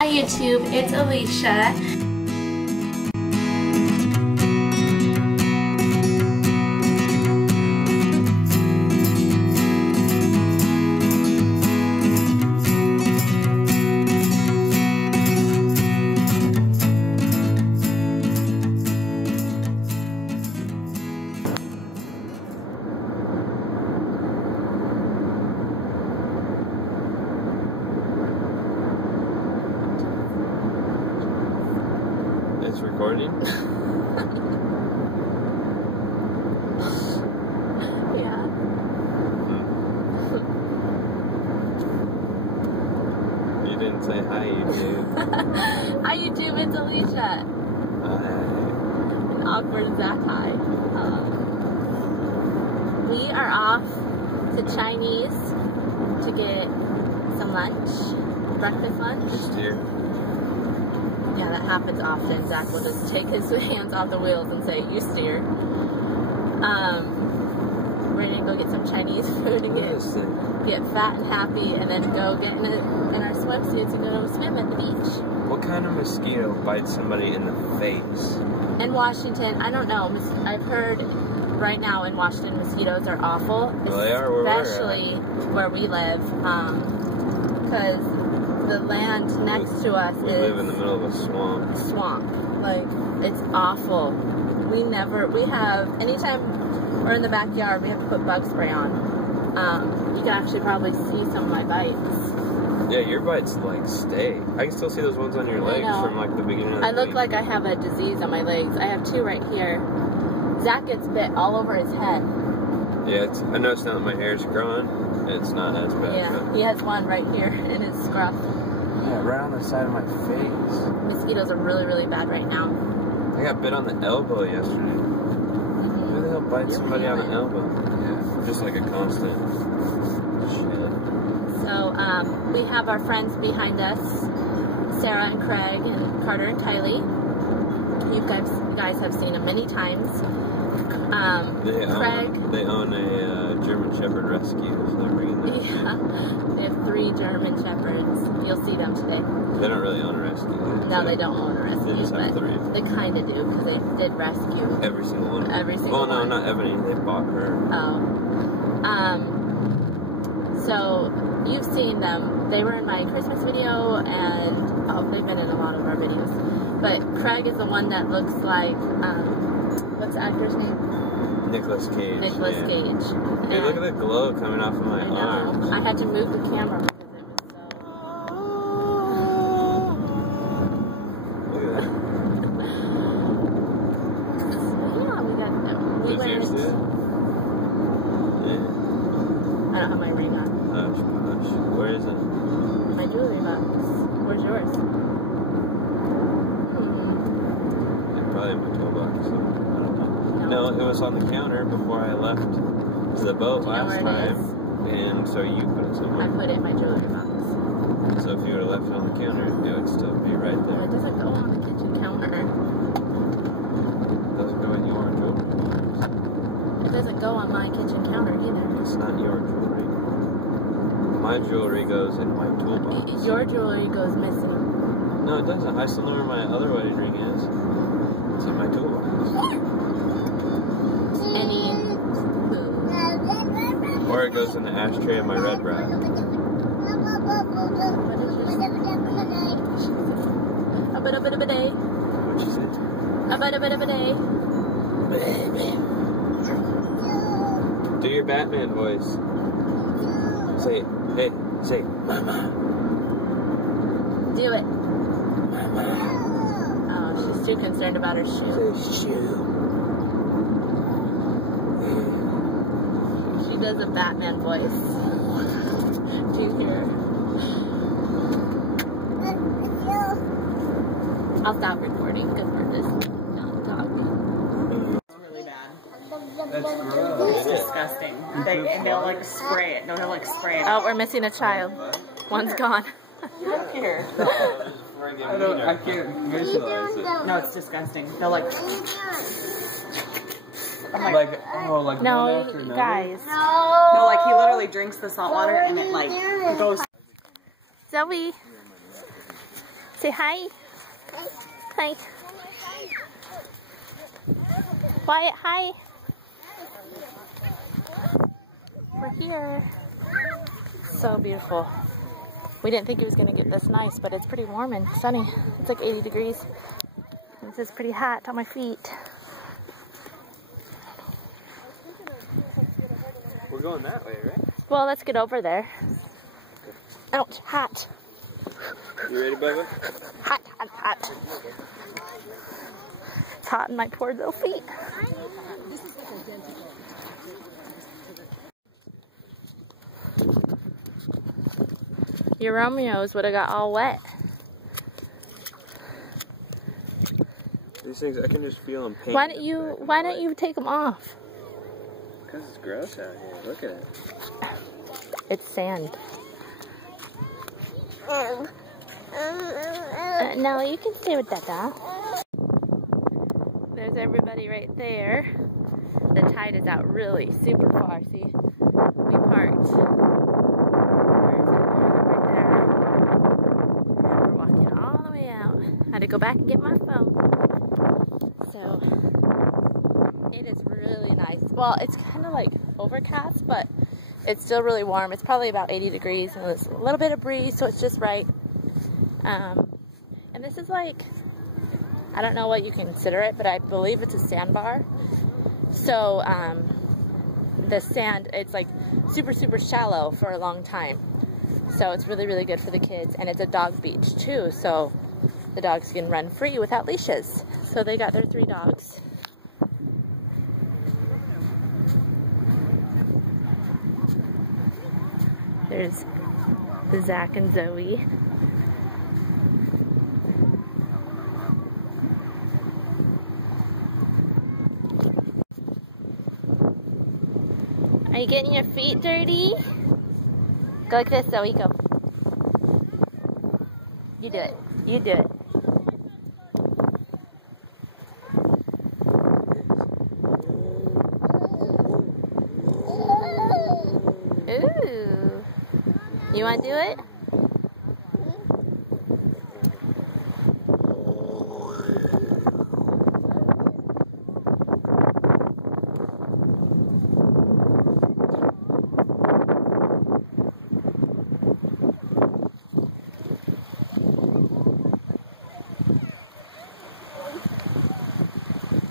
Hi YouTube, it's Alicia. It's recording? Yeah. You didn't say hi, YouTube. Hi YouTube, it's Alicia. Hi. An awkward Zach hi. We are off to Chinese to get some lunch, breakfast lunch. Just here. Yeah, that happens often. Zach will just take his hands off the wheels and say, "You steer." We're gonna go get some Chinese food and get fat and happy, and then go get in our swimsuits and go swim at the beach. What kind of mosquito bites somebody in the face? In Washington, I don't know. I've heard right now in Washington mosquitoes are awful, Well, they are especially where we live, because the land next to us we live in the middle of a swamp. Like, it's awful. Anytime we're in the backyard, we have to put bug spray on. You can actually probably see some of my bites. Yeah, your bites like stay. I can still see those ones on your legs from like the beginning of the I look week. like I have a disease on my legs. I have two right here. Zach gets bit all over his head. Yeah, I noticed now that my hair's growing, it's not as bad. Yeah, he has one right here in his scruff. Yeah, right on the side of my face. Mosquitoes are really, really bad right now. I got bit on the elbow yesterday. Who the hell bites somebody on the elbow? Yeah, just like a constant shit. So, we have our friends behind us, Sarah and Craig and Carter and Kylie. You guys have seen them many times. They own a German Shepherd rescue, so they're bringing them. Yeah, they have 3 German Shepherds. You'll see them today. They don't really own a rescue. No, they don't own a rescue, they just have 3. They kind of do, because they did rescue every single one. Every single one. Oh no, not Ebony. They bought her. Oh. So you've seen them. They were in my Christmas video, and they've been in a lot of our videos. But Craig is the one that looks like what's the actor's name? Nicolas Cage. Nicolas Cage. Hey, look at the glow coming off of my arms. I had to move the camera because it was so. Look at that. Yeah, we went. Yours too? Yeah. I don't have my ring on. Hush, hush. Where is it? My jewelry box. Where's yours? Probably in my toolbox. So I don't know. No, it was on the counter before I left to the boat last time, and so you put it somewhere. I put it in my jewelry box. So if you would have left it on the counter, it would still be right there. Well, it doesn't go on the kitchen counter. It doesn't go in your jewelry box. It doesn't go on my kitchen counter either. It's not your jewelry. My jewelry goes in my toolbox. Your jewelry goes missing. No, it doesn't. I still know where my other wedding ring is. It's in my toolbox. Any food. Or it goes in the ashtray of my red bra. What is yours? A bit of a day. What'd you say? A bit of a day. Do your Batman voice. Say it. Hey, say Mama. Do it. Oh, she's too concerned about her shoe. Say shoe. She does a Batman voice. Do you hear her? I'll stop recording because we're just not talking. Really bad. That's It's gross. disgusting. They'll like spray it. No, they'll like spray it. Oh, we're missing a child. One's gone. Here. I can't visualize it. No, it's disgusting. They'll like. Like No, one after another? guys. No, like he literally drinks the salt water and it like goes. Zoe. Say hi. Hi. Wyatt, hi. We're here. So beautiful. We didn't think it was going to get this nice, but it's pretty warm and sunny. It's like 80 degrees. This is pretty hot on my feet. We're going that way, right? Well, let's get over there. Ouch, hot. You ready, Bubba? Hot, hot, hot. It's hot in my poor little feet. Your Romeos would have got all wet. These things, I can just feel them pain. Why don't you take them off? Because it's gross out here. Look at it. It's sand. No, you can stay with Dada. There's everybody right there. The tide is out really super far. See, we parked. Where is it? Right there. And we're walking all the way out. I had to go back and get my phone. So it is really nice. Well, it's kind of like overcast, but it's still really warm. It's probably about 80 degrees and there's a little bit of breeze, so it's just right. And this is like, I don't know what you consider it, but I believe it's a sandbar. So the sand, it's like super, super shallow for a long time. So it's really, really good for the kids. And it's a dog beach too, so the dogs can run free without leashes. So they got their 3 dogs. There's Zach and Zoe. Are you getting your feet dirty? Go like this, Zoe, go. You do it. You do it. Ooh. You want to do it?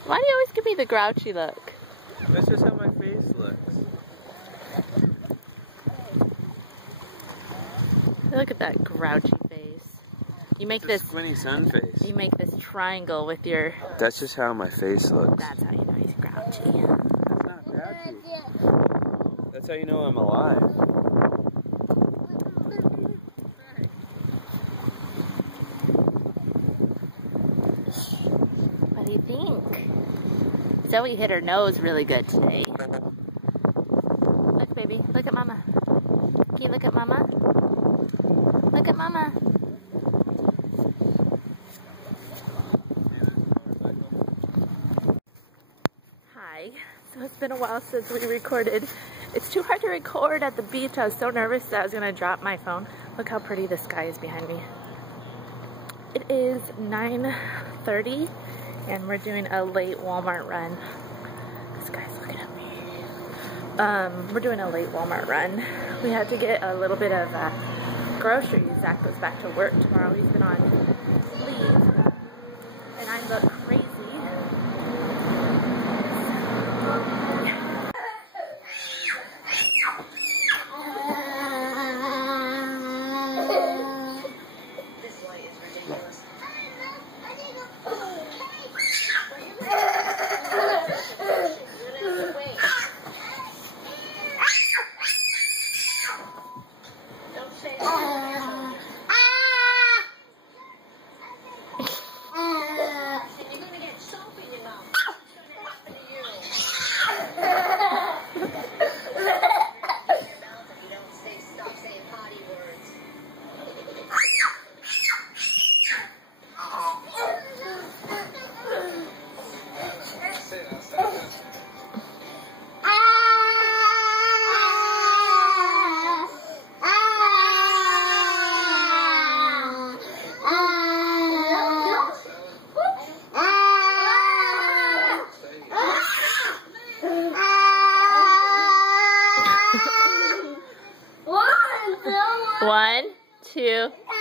Why do you always give me the grouchy look? That's just how my face looks. Look at that grouchy face. You make this squinty sun face. You make this triangle with your. That's just how my face looks. That's how you know he's grouchy. That's not grouchy. That's how you know I'm alive. What do you think? Zoe hit her nose really good today. Look, baby. Look at Mama. Can you look at Mama? Look at Mama. Hi. So it's been a while since we recorded. It's too hard to record at the beach. I was so nervous that I was going to drop my phone. Look how pretty the sky is behind me. It is 9:30 and we're doing a late Walmart run. This guy's looking at me. We're doing a late Walmart run. We had to get a little bit of groceries. Zach goes back to work tomorrow. He's been on leave. And I look crazy.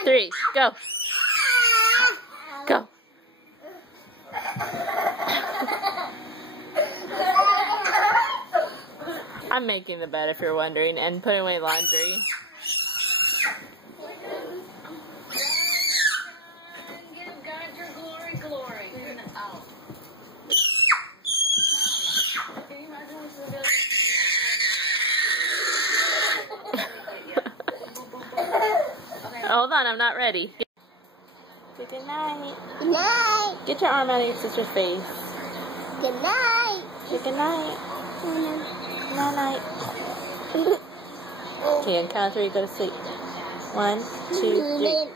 3, go. Go. I'm making the bed if you're wondering, and putting away laundry. Hold on, I'm not ready. Good night. Good night. Get your arm out of your sister's face. Good night. Good night. Good night. Okay, and count 3, go to sleep. 1, 2, 3.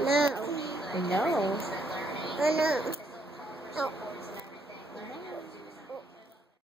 No. No. No. No.